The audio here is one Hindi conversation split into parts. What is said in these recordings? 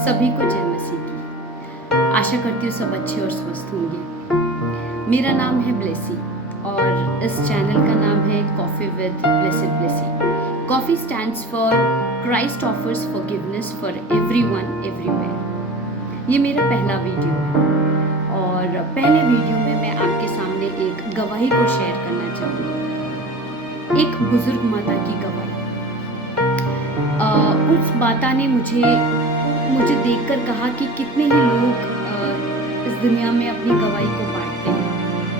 सभी को जय मसीह की। आशा करती हूँ सब अच्छे और स्वस्थ होंगे। मेरा नाम है ब्लेसी और इस चैनल का नाम है coffee with blessed Blessy. Coffee stands for Christ offers forgiveness for everyone everywhere. ये मेरा पहला वीडियो है और पहले वीडियो में मैं आपके सामने एक गवाही को शेयर करना चाहूँगी। एक बुजुर्ग माता की गवाही। उस माता ने मुझे देखकर कहा कि कितने ही लोग इस दुनिया में अपनी गवाही को बांटते हैं,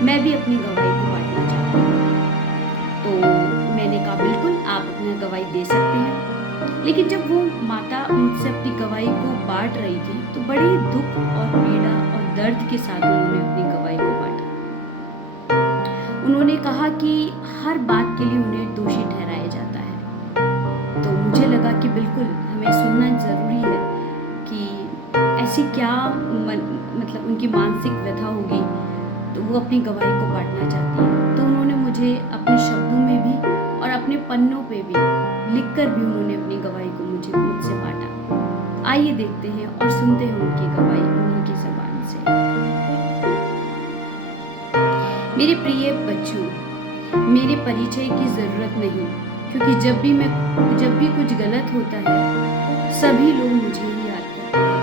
मैं भी अपनी गवाही को बांटना चाहती हूँ। तो मैंने कहा बिल्कुल आप अपनी गवाही दे सकते हैं। लेकिन जब वो माता मुझसे अपनी गवाही को बांट रही थी तो बड़े दुख और पीड़ा और दर्द के साथ उन्होंने अपनी गवाही को बांटा। उन्होंने कहा कि हर बात के लिए उन्हें दोषी ठहराया जाता है। तो मुझे लगा कि बिल्कुल हमें सुनना ज़रूरी है कि ऐसी क्या मतलब उनकी मानसिक व्यथा होगी, तो वो अपनी गवाही को बांटना चाहती है। तो उन्होंने मुझे अपने शब्दों में भी और अपने पन्नों पे भी लिखकर भी उन्होंने अपनी गवाही को मुझसे बांटा। आइए देखते हैं और सुनते हैं उनकी गवाही उन्हीं की ज़बान से। मेरे प्रिय बच्चों, मेरे परिचय की ज़रूरत नहीं, क्योंकि जब भी कुछ गलत होता है सभी लोग मुझे ही याद करते हैं।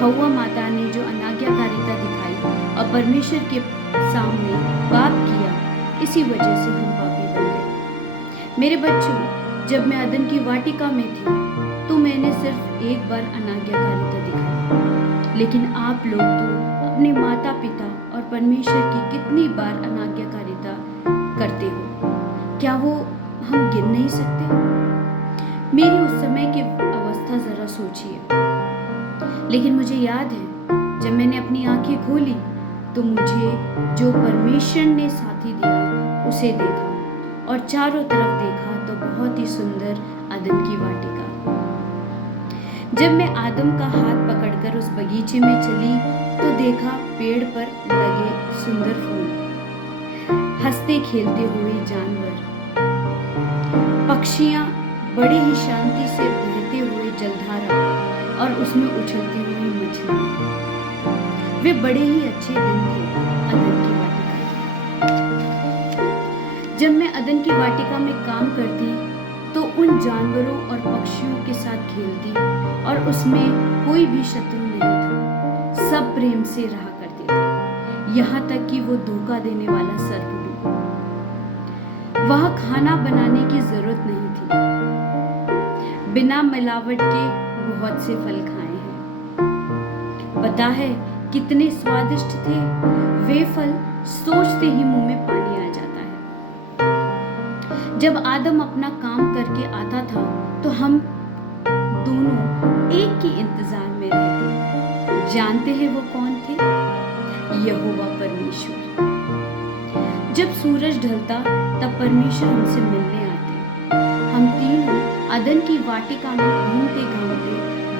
हव्वा माता ने जो अनाज्ञाकारिता दिखाई और परमेश्वर के सामने पाप किया, इसी वजह से हम पापी बन गए। मेरे बच्चों, जब मैं अदन की वाटिका में थी तो मैंने सिर्फ एक बार अनाज्ञाकारिता दिखाई, लेकिन आप लोग तो अपने माता पिता और परमेश्वर की कितनी बार अनाज्ञाकारिता करते हो, क्या वो हम गिन नहीं सकते? मेरी उस समय की अवस्था जरा सोचिए। लेकिन मुझे याद है जब मैंने अपनी आंखें खोली तो मुझे जो परमेश्वर ने साथी दिया उसे देखा और चारों तरफ देखा तो बहुत ही सुंदर अदन की वाटिका। जब मैं आदम का हाथ पकड़कर उस बगीचे में चली तो देखा पेड़ पर लगे सुंदर फूल, हंसते खेलते हुए जानवर, पक्षियाँ, बड़े ही शांति से बहते हुए जलधारा और उसमें उछलती हुई मछलियाँ। वे बड़े ही अच्छे दिन थे अदन की वाटिका। जब मैं अदन की वाटिका में काम करती तो उन जानवरों और पक्षियों के साथ खेलती और उसमें कोई भी शत्रु नहीं था। सब प्रेम से रहा करते थे, यहाँ तक कि वो धोखा देने वाला सर्प भी। वहाँ खाना बनाने की जरूरत नहीं थी। बिना मिलावट के बहुत से फल खाए हैं। पता है कितने स्वादिष्ट थे वे फल, सोचते ही मुंह में पानी आ जाता है। जब आदम अपना काम करके आता था तो हम दोनों एक के इंतजार में रहते। जानते हैं वो कौन थे? यहोवा परमेश्वर। जब सूरज ढलता तब परमेश्वर हमसे मिलने आते। हम तीनों अदन की वाटिका में घूमते घामते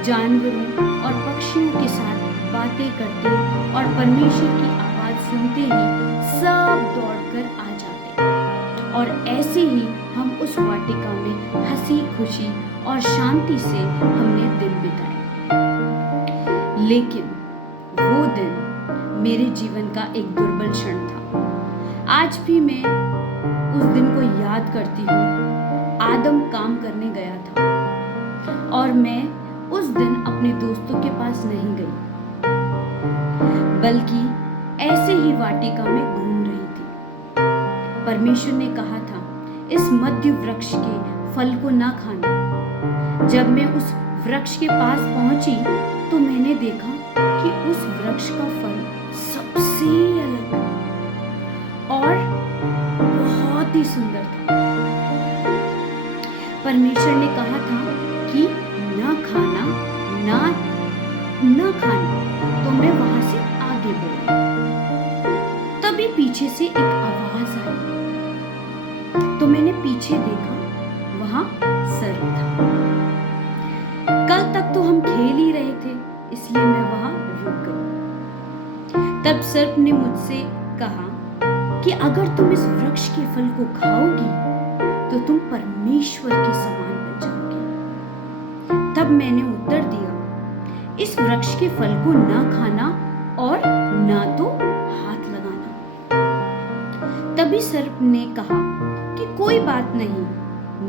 जानवरों और पक्षियों के साथ बातें करते और परमेश्वर की आवाज सुनते ही सब दौड़कर आ जाते। और ऐसे ही हम उस वाटिका में हंसी खुशी और शांति से हमने दिन बिताए। लेकिन वो दिन मेरे जीवन का एक दुर्बल क्षण था। आज भी मैं उस दिन को याद करती हूँ। आदम काम करने गया था और मैं उस दिन अपने दोस्तों के पास नहीं गई, बल्कि ऐसे ही वाटिका में घूम रही थी। परमेश्वर ने कहा था इस मध्य वृक्ष के फल को ना खाना। जब मैं उस वृक्ष के पास पहुंची तो मैंने देखा कि उस वृक्ष का फल सबसे अलग और बहुत ही सुंदर था। परमेश्वर ने कहा था कि न खाना तो मैं वहां से आगे बढ़ी। तभी पीछे से एक आवाज आई तो मैंने पीछे देखा, वहां सर्प था। कल तक तो हम खेल ही रहे थे, इसलिए मैं वहां रुक गई। तब सर्प ने मुझसे कहा कि अगर तुम इस वृक्ष के फल को खाओगी तो तुम परमेश्वर के समान बन जाओगी। तब मैंने उत्तर दिया, इस इस वृक्ष के फल को ना खाना और ना तो हाथ लगाना। तभी सर्प ने कहा कि कोई बात नहीं,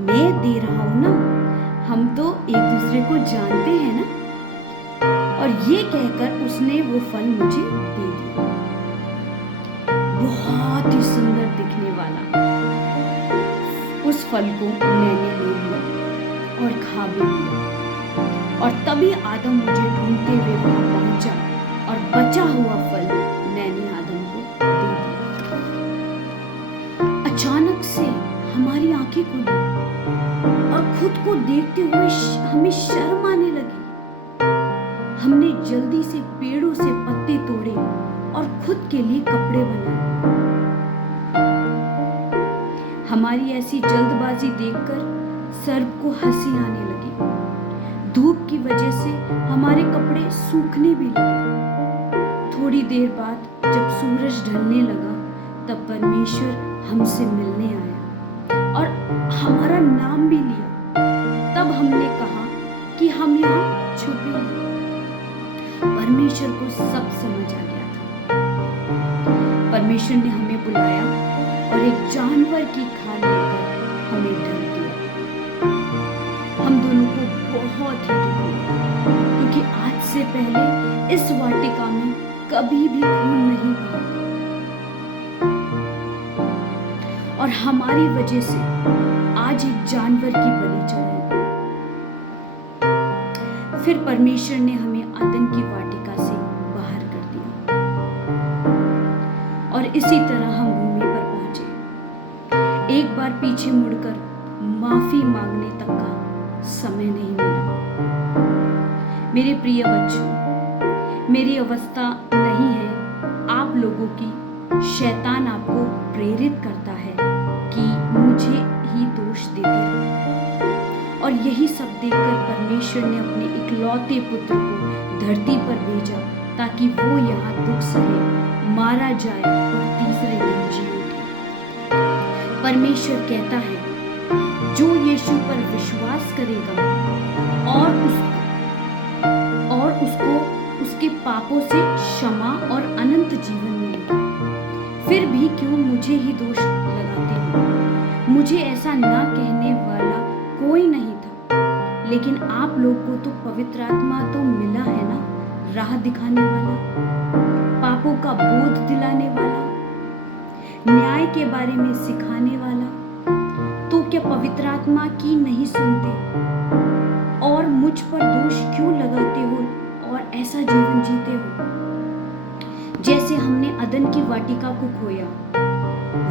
मैं दे रहा हूं ना, हम तो एक दूसरे को जानते हैं ना। और ये कहकर उसने वो फल मुझे दे दिया। बहुत ही सुंदर दिखने वाला उस फल को मैंने ले लिया और खा भी लिया। और तभी आदम मुझे ढूंढते हुए वहां पहुंचा और बचा हुआ फल मैंने आदम को दे दिया। अचानक से हमारी आंखें खुली और खुद को देखते हुए हमें शर्म आने लगी। हमने जल्दी से पेड़ों से पत्ते तोड़े और खुद के लिए कपड़े बनाए। हमारी ऐसी जल्दबाजी देखकर सर्प को हंसी आने लगी। धूप की वजह से हमारे कपड़े सूखने भी लगे। थोड़ी देर बाद जब सूरज ढलने लगा तब परमेश्वर हमसे मिलने आया और हमारा नाम भी लिया। तब हमने कहा कि हम यहाँ छुपे हैं। परमेश्वर को सब समझ आ गया था। परमेश्वर ने हमें बुलाया और एक जानवर की खाल लेकर हमें ढक दिया। हम दोनों को बहुत ही दुख हुआ, क्योंकि आज से पहले इस वाटिका में कभी भी खून नहीं बहा और हमारी वजह से आज एक जानवर की बलि चढ़ाई। फिर परमेश्वर ने हमें आदन की वाटिका से बाहर कर दिया और इसी तरह हम भूमि पर पहुंचे। एक बार पीछे मुड़कर माफी मांगने तक का समय नहीं मिला। मेरे प्रिय बच्चों, मेरी अवस्था नहीं है आप लोगों की। शैतान आपको प्रेरित करता है कि मुझे ही दोष देते रहो। और यही सब देखकर परमेश्वर ने अपने इकलौते पुत्र को धरती पर भेजा ताकि वो यहाँ दुख सहे, मारा जाए और तीसरे दिन जी उठे। परमेश्वर कहता है, जो यीशु पर विश्वास करेगा और उसको उसके पापों से क्षमा और अनंत जीवन मिलेगा। फिर भी क्यों मुझे ही दोष लगाते हो? मुझे ऐसा ना कहने वाला कोई नहीं था, लेकिन आप लोग को तो पवित्र आत्मा तो मिला है ना, राह दिखाने वाला, पापों का बोध दिलाने वाला, न्याय के बारे में सिखाने वाला। तो क्या पवित्र आत्मा की नहीं सुनते और मुझ पर दोष क्यों लगाते हो और ऐसा जीवन जीते हो? जैसे हमने अदन की वाटिका को खोया,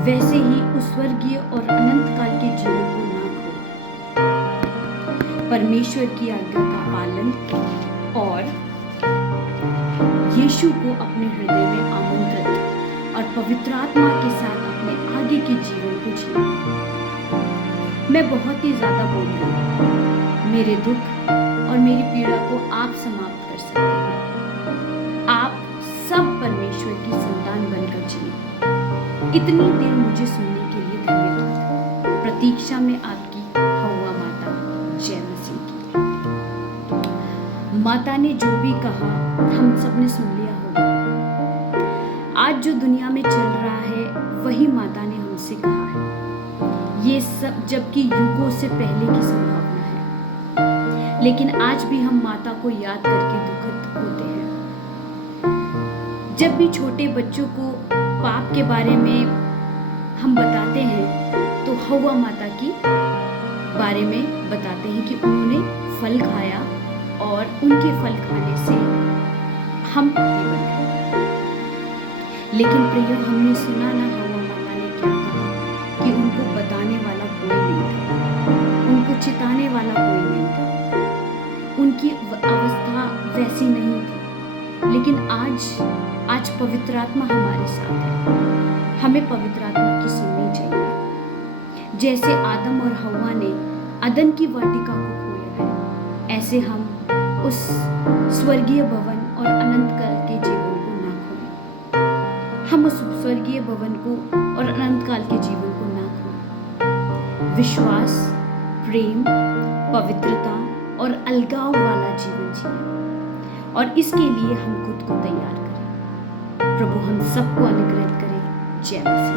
वैसे ही उस स्वर्गीय और अनंत काल के जीवन को ना खो। परमेश्वर की आज्ञा का पालन और यीशु को अपने हृदय में आमंत्रित और पवित्र आत्मा के साथ अपने आगे के जीवन को जिए। मैं बहुत ही ज्यादा बोल रही हूँ। मेरे दुख और मेरी पीड़ा को आप समाप्त कर सकते हैं। आप सब परमेश्वर की संतान बनकर जिए। इतनी देर मुझे सुनने के लिए धन्यवाद। प्रतीक्षा में आपकी हव्वा माता जय मसीह की। माता ने जो भी कहा हम सब ने सुन लिया होगा। आज जो दुनिया में चल रहा है वही माता ने हमसे कहा है। ये सब जबकि युगों से पहले की संभावना है, लेकिन आज भी हम माता को याद करके दुखित होते हैं। जब भी छोटे बच्चों को पाप के बारे में हम बताते हैं तो हव्वा माता की बारे में बताते हैं कि उन्होंने फल खाया और उनके फल खाने से हम पापी बन गए। लेकिन प्रियो, हमने सुना ना हव्वा माता ने क्या कहा कि उनको बताने वाला कोई नहीं था, उनको चिताने वाला कोई नहीं था, उनकी अवस्था वैसी नहीं थी। लेकिन आज पवित्र आत्मा हमारे साथ है। हमें पवित्र आत्मा की सुननी चाहिए। जैसे आदम और हव्वा ने अदन की वाटिका को खोया है, ऐसे हम उस स्वर्गीय भवन और अनंत काल के जीवन को ना खोएं। हम उस स्वर्गीय भवन को और अनंत काल के जीवन को ना खोएं। विश्वास, प्रेम, पवित्रता और अलगाव वाला जीवन जिए। और इसके लिए हम खुद को तैयार करें। प्रभु हम सबको अनुग्रहित करें। जय मसीह।